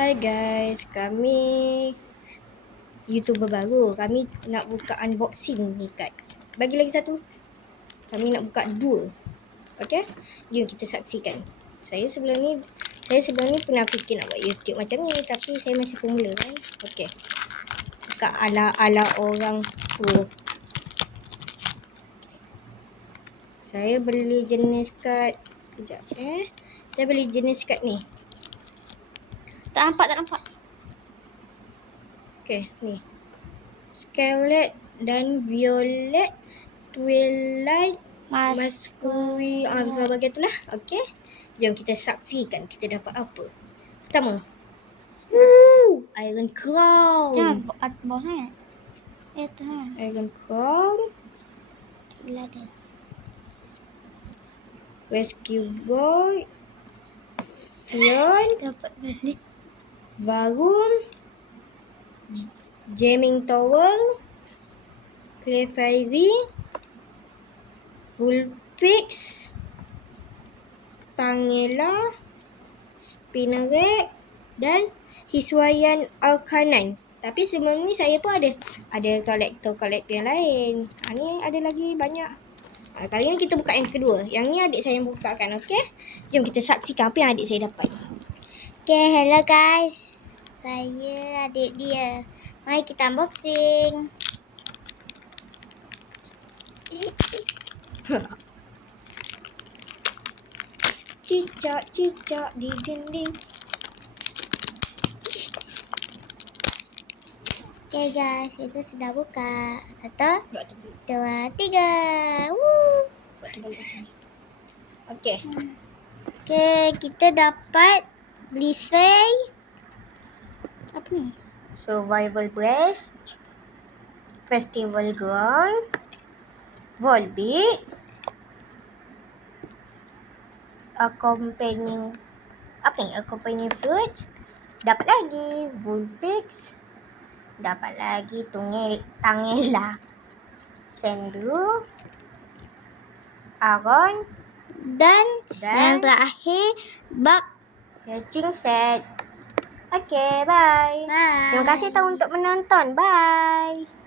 Hai guys, kami YouTuber baru. Kami nak buka unboxing ni kad. Bagi lagi satu. Kami nak buka dua. Okey? Jom kita saksikan. Saya sebelum ni saya sebelum ni pernah fikir nak buat YouTube macam ni tapi saya masih pemula kan. Okey. Buka ala-ala orang pro. Saya beli jenis kad Kejap eh. Saya beli jenis kad ni. Tak nampak, tak nampak. Okay, ni. Scarlet dan Violet Twilight Mas. Maskui ah besar bagian tu lah. Okay. Jom kita saksikan kita dapat apa. Pertama. Ooh, Iron Crown. Jangan buat bawah kan. Eh ha. Iron Crown. Gila dia. Rescue Boy. Fion. Dapat balik. Varum. J- Jamming Tower. Clefairy. Vulpix. Pangela. Spinneret. Dan Hiswayan Arcanine. Tapi sebelum ni saya pun ada ada kolektor-kolektor yang lain. Ha, ni ada lagi banyak. Ha, kali ni kita buka yang kedua. Yang ni adik saya yang bukakan, okey? Jom kita saksikan apa yang adik saya dapat. Okay, hello guys. Saya adik dia. Mari kita unboxing. Cicak, cicak di dinding. Okay guys, kita sudah buka. Satu, dua, tiga. Woo. Sini. Okey. Okay, kita dapat Lisey. Apa ni? Survival Breast. Festival Ground. Volbeat. Accompanying apa ni? Accompanying fruit. Dapat lagi Vulpix. Dapat lagi Tungel Tangela. Sendu. Aron. Dan, yang Dan terakhir, bak. Hatching set. Okay, bye. Bye. Terima kasih tahu untuk menonton. Bye.